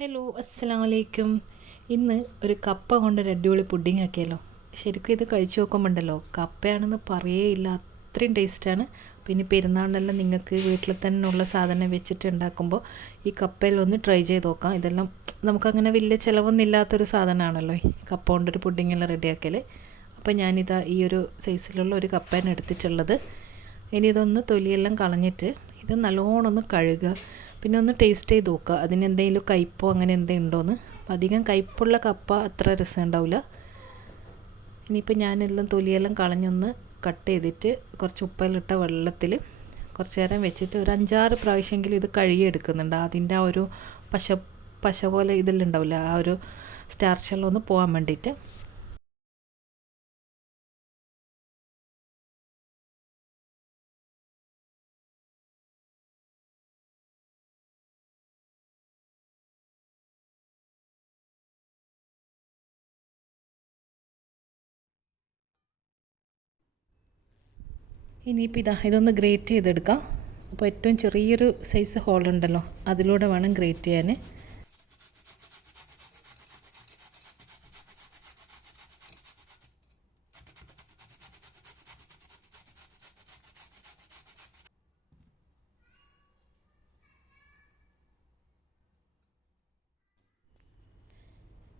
Hello അസ്സലാമു അലൈക്കും. ഇന്ന് ഒരു കപ്പ കൊണ്ടൊരു അടിപൊളി പുഡിംഗ് ആക്കിയല്ലോ. ശരിക്കും ഇത് കഴിച്ചു നോക്കുമ്പോണ്ടല്ലോ, കപ്പയാണെന്ന് പറയേയില്ല, അത്രയും ടേസ്റ്റാണ്. പിന്നെ പെരുന്നാളിനെല്ലാം നിങ്ങൾക്ക് വീട്ടിൽ തന്നെ ഉള്ള സാധനം വെച്ചിട്ട് ഉണ്ടാക്കുമ്പോൾ ഈ കപ്പയിലൊന്ന് ട്രൈ ചെയ്ത് നോക്കാം. ഇതെല്ലാം നമുക്കങ്ങനെ വലിയ ചിലവൊന്നും ഇല്ലാത്തൊരു സാധനമാണല്ലോ ഈ കപ്പ കൊണ്ടൊരു പുഡിങ്ങെല്ലാം റെഡിയാക്കൽ. അപ്പോൾ ഞാനിതാ ഈ ഒരു സൈസിലുള്ള ഒരു കപ്പയാണ് എടുത്തിട്ടുള്ളത്. ഇനി ഇതൊന്ന് തൊലിയെല്ലാം കളഞ്ഞിട്ട് ഇത് നല്ലോണം ഒന്ന് കഴുകുക. പിന്നെ ഒന്ന് ടേസ്റ്റ് ചെയ്ത് നോക്കുക, അതിന് എന്തെങ്കിലും കയ്പ്പോ അങ്ങനെ എന്തെങ്കിലും ഉണ്ടോയെന്ന്. അപ്പം അധികം കയ്പ്പുള്ള കപ്പ അത്ര രസം ഉണ്ടാവില്ല. ഇനിയിപ്പോൾ ഞാനെല്ലാം തൊലിയെല്ലാം കളഞ്ഞൊന്ന് കട്ട് ചെയ്തിട്ട് കുറച്ച് ഉപ്പെല്ലാം വെള്ളത്തിൽ കുറച്ച് നേരം വെച്ചിട്ട് ഒരു 5-6 പ്രാവശ്യമെങ്കിലും ഇത് കഴുകിയെടുക്കുന്നുണ്ട്. അതിൻ്റെ ആ ഒരു പശ പശ പോലെ ഇതെല്ലാം ഉണ്ടാവില്ല, ആ ഒരു സ്റ്റാർച്ചെല്ലാം ഒന്ന് പോകാൻ വേണ്ടിയിട്ട്. ഇനിയിപ്പോൾ ഇതൊന്ന് ഗ്രേറ്റ് ചെയ്തെടുക്കാം. അപ്പോൾ ഏറ്റവും ചെറിയൊരു സൈസ് ഹോളുണ്ടല്ലോ, അതിലൂടെ വേണം ഗ്രേറ്റ് ചെയ്യാൻ.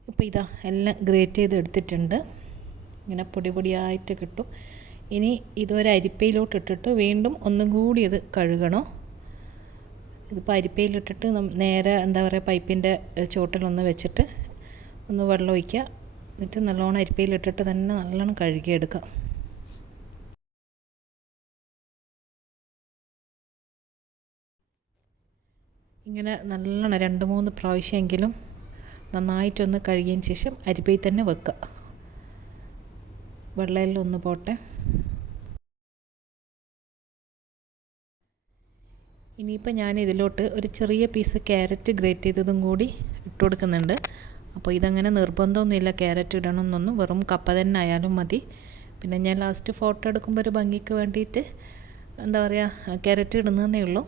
ഇപ്പോൾ എല്ലാം ഗ്രേറ്റ് ചെയ്ത് എടുത്തിട്ടുണ്ട്. ഇങ്ങനെ പൊടി പൊടിയായിട്ട് കിട്ടും. ഇനി ഇതൊരു അരിപ്പയിലോട്ട് ഇട്ടിട്ട് വീണ്ടും ഒന്നും കൂടി ഇത് കഴുകണം. ഇതിപ്പോൾ അരിപ്പയിലിട്ടിട്ട് നേരെ എന്താ പറയുക, പൈപ്പിൻ്റെ ചോട്ടിലൊന്ന് വെച്ചിട്ട് ഒന്ന് വെള്ളം ഒഴിക്കുക. എന്നിട്ട് നല്ലോണം അരിപ്പയിലിട്ടിട്ട് തന്നെ നല്ലോണം കഴുകിയെടുക്കാം. ഇങ്ങനെ നല്ലോണം 2-3 പ്രാവശ്യമെങ്കിലും നന്നായിട്ടൊന്ന് കഴുകിയതിന് ശേഷം അരിപ്പയിൽ തന്നെ വെക്കുക. വെള്ളമെല്ലാം ഒന്ന് പോട്ടെ. ഇനിയിപ്പോൾ ഞാൻ ഇതിലോട്ട് ഒരു ചെറിയ പീസ് ക്യാരറ്റ് ഗ്രേറ്റ് ചെയ്തതും കൂടി ഇട്ട് കൊടുക്കുന്നുണ്ട്. അപ്പോൾ ഇതങ്ങനെ നിർബന്ധമൊന്നുമില്ല ക്യാരറ്റ് ഇടണമെന്നൊന്നും, വെറും കപ്പ തന്നെ ആയാലും മതി. പിന്നെ ഞാൻ ലാസ്റ്റ് ഫോട്ടോ എടുക്കുമ്പോൾ ഒരു ഭംഗിക്ക് വേണ്ടിയിട്ട് എന്താ പറയുക, ക്യാരറ്റ് ഇടുന്നതേ ഉള്ളൂ.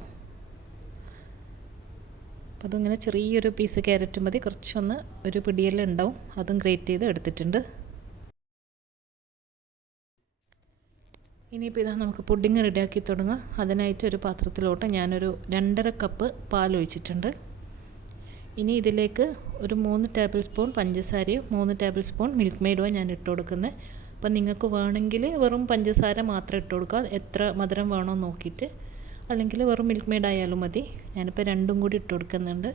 അപ്പോൾ അതിങ്ങനെ ചെറിയൊരു പീസ് ക്യാരറ്റ് മതി, കുറച്ചൊന്ന് ഒരു പിടിയെല്ലാം ഉണ്ടാവും, അതും ഗ്രേറ്റ് ചെയ്ത് എടുത്തിട്ടുണ്ട്. ഇനിയിപ്പോൾ നമുക്ക് പുഡിങ് റെഡിയാക്കി തുടങ്ങാം. അതിനായിട്ട് ഒരു പാത്രത്തിലോട്ട് ഞാനൊരു 2.5 കപ്പ് പാൽ ഒഴിച്ചിട്ടുണ്ട്. ഇനി ഇതിലേക്ക് ഒരു 3 ടേബിൾ സ്പൂൺ പഞ്ചസാരയും 3 ടേബിൾ സ്പൂൺ മിൽക്ക് മെയ്ഡുമാണ് ഞാൻ ഇട്ട് കൊടുക്കുന്നത്. അപ്പം നിങ്ങൾക്ക് വേണമെങ്കിൽ വെറും പഞ്ചസാര മാത്രം ഇട്ട് കൊടുക്കുക, എത്ര മധുരം വേണോ നോക്കിയിട്ട്. അല്ലെങ്കിൽ വെറും മിൽക്ക് മെയ്ഡ് ആയാലും മതി. ഞാനിപ്പോൾ രണ്ടും കൂടി ഇട്ട് കൊടുക്കുന്നുണ്ട്.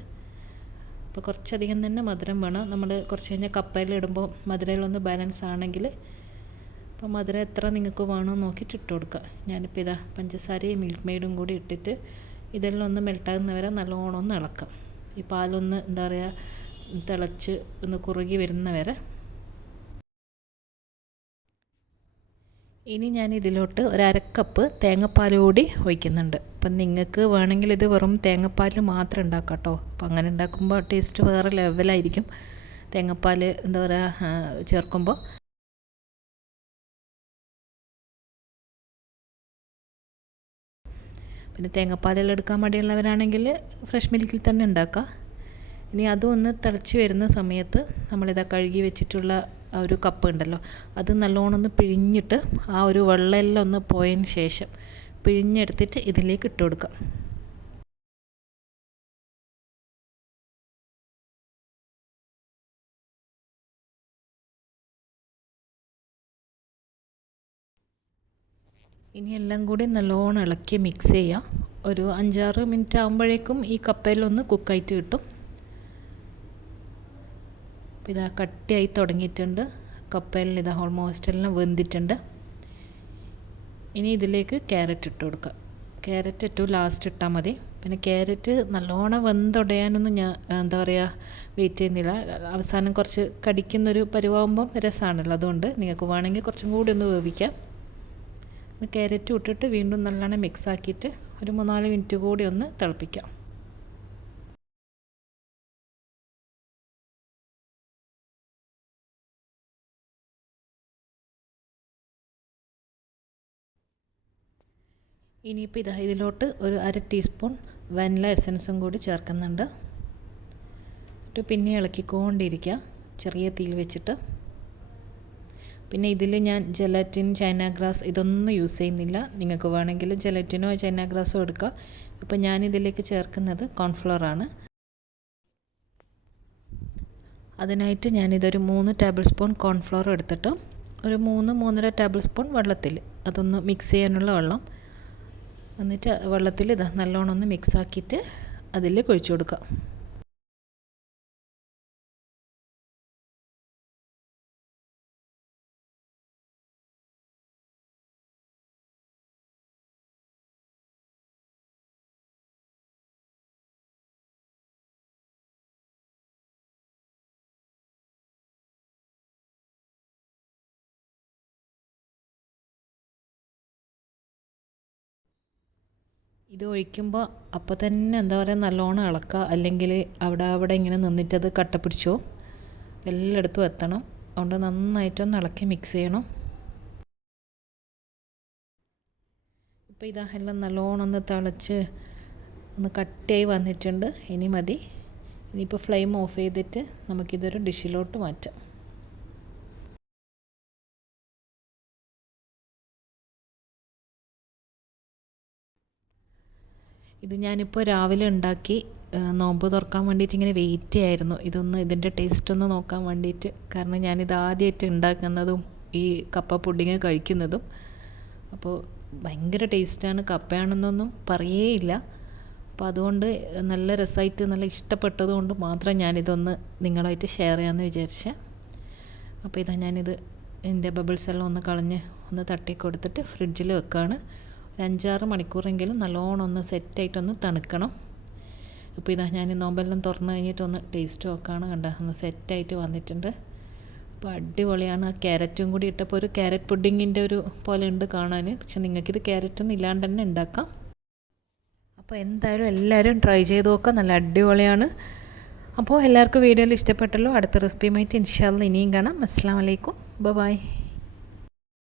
അപ്പോൾ കുറച്ചധികം തന്നെ മധുരം വേണം. നമ്മൾ കുറച്ച് കഴിഞ്ഞാൽ കപ്പയിലിടുമ്പോൾ മധുരയിലൊന്ന് ബാലൻസ് ആണെങ്കിൽ, അപ്പോൾ മധുരം എത്ര നിങ്ങൾക്ക് വേണോ നോക്കിയിട്ട് ഇട്ട് കൊടുക്കുക. ഞാനിപ്പോൾ പഞ്ചസാരയും മിൽക്ക് മെയ്ഡും കൂടി ഇട്ടിട്ട് ഇതെല്ലാം ഒന്ന് മെൽട്ടാകുന്നവരെ നല്ലോണം ഒന്ന് ഇളക്കാം. ഈ പാലൊന്ന് എന്താ പറയുക, തിളച്ച് ഒന്ന് കുറുകി വരുന്ന വരെ. ഇനി ഞാൻ ഇതിലോട്ട് ഒരു 1/2 കപ്പ് തേങ്ങാപ്പാൽ കൂടി ഒഴിക്കുന്നുണ്ട്. അപ്പം നിങ്ങൾക്ക് വേണമെങ്കിൽ ഇത് വെറും തേങ്ങാപ്പാൽ മാത്രം ഉണ്ടാക്കാം കേട്ടോ. അപ്പം അങ്ങനെ ഉണ്ടാക്കുമ്പോൾ ടേസ്റ്റ് വേറെ ലെവലായിരിക്കും തേങ്ങാപ്പാൽ എന്താ പറയുക ചേർക്കുമ്പോൾ. പിന്നെ തേങ്ങാപ്പാലെല്ലാം എടുക്കാൻ മടിയുള്ളവരാണെങ്കിൽ ഫ്രഷ് മിൽക്കിൽ തന്നെ ഉണ്ടാക്കാം. ഇനി അതും ഒന്ന് തിളച്ച് വരുന്ന സമയത്ത് കഴുകി വെച്ചിട്ടുള്ള ആ ഒരു കപ്പ് ഉണ്ടല്ലോ, അത് നല്ലോണം ഒന്ന് പിഴിഞ്ഞിട്ട് ആ ഒരു വെള്ളമെല്ലാം ഒന്ന് പോയതിന് ശേഷം പിഴിഞ്ഞെടുത്തിട്ട് ഇതിലേക്ക് ഇട്ട് കൊടുക്കാം. ഇനി എല്ലാം കൂടി നല്ലോണം ഇളക്കി മിക്സ് ചെയ്യാം. ഒരു 5-6 മിനിറ്റ് ആകുമ്പോഴേക്കും ഈ കപ്പയിലൊന്ന് കുക്കായിട്ട് കിട്ടും. പിന്നെ കട്ടിയായി തുടങ്ങിയിട്ടുണ്ട് കപ്പയിൽ, ഓൾമോസ്റ്റ് എല്ലാം വെന്തിട്ടുണ്ട്. ഇനി ഇതിലേക്ക് ക്യാരറ്റ് ഇട്ട് കൊടുക്കുക. ക്യാരറ്റ് ഏറ്റവും ലാസ്റ്റ് ഇട്ടാൽ മതി. പിന്നെ ക്യാരറ്റ് നല്ലോണം വെന്തുടയാനൊന്നും ഞാൻ എന്താ പറയുക വെയിറ്റ് ചെയ്യുന്നില്ല. അവസാനം കുറച്ച് കടിക്കുന്നൊരു പരുവാകുമ്പം രസമാണല്ലോ, അതുകൊണ്ട് നിങ്ങൾക്ക് വേണമെങ്കിൽ കുറച്ചും കൂടി ഒന്ന് വേവിക്കാം. ക്യാരറ്റ് ഇട്ടിട്ട് വീണ്ടും നല്ലോണം മിക്സ് ആക്കിയിട്ട് ഒരു 3-4 മിനിറ്റ് കൂടി ഒന്ന് തിളപ്പിക്കാം. ഇനിയിപ്പോൾ ഇതിലോട്ട് ഒരു 1/2 ടീസ്പൂൺ വാനില എസൻസും കൂടി ചേർക്കുന്നുണ്ട്. പിന്നെ ഇളക്കിക്കൊണ്ടിരിക്കുക ചെറിയ തീയിൽ വെച്ചിട്ട്. പിന്നെ ഇതിൽ ഞാൻ ജെലറ്റിൻ, ചൈന ഗ്രാസ് ഇതൊന്നും യൂസ് ചെയ്യുന്നില്ല. നിങ്ങൾക്ക് വേണമെങ്കിൽ ജെലറ്റിനോ ചൈന ഗ്രാസോ എടുക്കുക. ഇപ്പോൾ ഞാനിതിലേക്ക് ചേർക്കുന്നത് കോൺഫ്ലവറാണ്. അതിനായിട്ട് ഞാനിതൊരു 3 ടേബിൾ സ്പൂൺ കോൺഫ്ലവർ എടുത്തിട്ട് ഒരു 3-3.5 ടേബിൾ സ്പൂൺ വെള്ളത്തിൽ അതൊന്ന് മിക്സ് ചെയ്യാനുള്ള വെള്ളം, എന്നിട്ട് വെള്ളത്തിൽ നല്ലോണം ഒന്ന് മിക്സ് ആക്കിയിട്ട് അതിൽ കുഴിച്ചു കൊടുക്കുക. ഇത് ഒഴിക്കുമ്പോൾ അപ്പോൾ തന്നെ എന്താ പറയുക, നല്ലോണം ഇളക്കുക, അല്ലെങ്കിൽ അവിടെ ഇങ്ങനെ നിന്നിട്ടത് കട്ട പിടിച്ചോ. എല്ലായിടത്തും എത്തണം. അതുകൊണ്ട് നന്നായിട്ടൊന്ന് ഇളക്കി മിക്സ് ചെയ്യണം. ഇപ്പോൾ എല്ലാം നല്ലോണം ഒന്ന് തിളച്ച് ഒന്ന് കട്ടിയായി വന്നിട്ടുണ്ട്. ഇനി മതി. ഇനിയിപ്പോൾ ഫ്ലെയിം ഓഫ് ചെയ്തിട്ട് നമുക്കിതൊരു ഡിഷിലോട്ട് മാറ്റാം. ഇത് ഞാനിപ്പോൾ രാവിലെ ഉണ്ടാക്കി നോമ്പ് തുറക്കാൻ വേണ്ടിയിട്ട് ഇങ്ങനെ വെയിറ്റ് ചെയ്യായിരുന്നു, ഇതിൻ്റെ ടേസ്റ്റ് ഒന്ന് നോക്കാൻ വേണ്ടിയിട്ട്. കാരണം ഞാനിത് ആദ്യമായിട്ട് ഉണ്ടാക്കുന്നതും ഈ കപ്പ പുഡിങ് കഴിക്കുന്നതും. അപ്പോൾ ഭയങ്കര ടേസ്റ്റാണ്. കപ്പയാണെന്നൊന്നും പറയേയില്ല. അപ്പോൾ അതുകൊണ്ട് നല്ല രസമായിട്ട് നല്ല ഇഷ്ടപ്പെട്ടത് കൊണ്ട് മാത്രം ഞാനിതൊന്ന് നിങ്ങളായിട്ട് ഷെയർ ചെയ്യാമെന്ന് വിചാരിച്ചേ. അപ്പോൾ ഞാനിത് എൻ്റെ ബബിൾസ് എല്ലാം ഒന്ന് കളഞ്ഞ് ഒന്ന് തട്ടി കൊടുത്തിട്ട് ഫ്രിഡ്ജിൽ വെക്കുകയാണ്. ഒരു 5-6 മണിക്കൂറെങ്കിലും നല്ലോണം ഒന്ന് സെറ്റായിട്ടൊന്ന് തണുക്കണം. അപ്പോൾ ഞാൻ നോമ്പെല്ലാം തുറന്ന് കഴിഞ്ഞിട്ടൊന്ന് ടേസ്റ്റ് നോക്കുകയാണ്. കണ്ട ഒന്ന് സെറ്റായിട്ട് വന്നിട്ടുണ്ട്. അപ്പോൾ അടിപൊളിയാണ്. ആ ക്യാരറ്റും കൂടി ഇട്ടപ്പോൾ ഒരു ക്യാരറ്റ് പുഡിങ്ങിൻ്റെ ഒരു പോലെ ഉണ്ട് കാണാൻ. പക്ഷെ നിങ്ങൾക്കിത് ക്യാരറ്റൊന്നും ഇല്ലാണ്ട് തന്നെ ഉണ്ടാക്കാം. അപ്പോൾ എന്തായാലും എല്ലാവരും ട്രൈ ചെയ്ത് നോക്കുക. നല്ല അടിപൊളിയാണ്. അപ്പോൾ എല്ലാവർക്കും വീഡിയോയിൽ ഇഷ്ടപ്പെട്ടല്ലോ. അടുത്ത റെസിപ്പിയുമായിട്ട് ഇൻഷാ അല്ലാഹ് ഇനിയും കാണാം. അസ്സലാമു അലൈക്കും. ബൈ.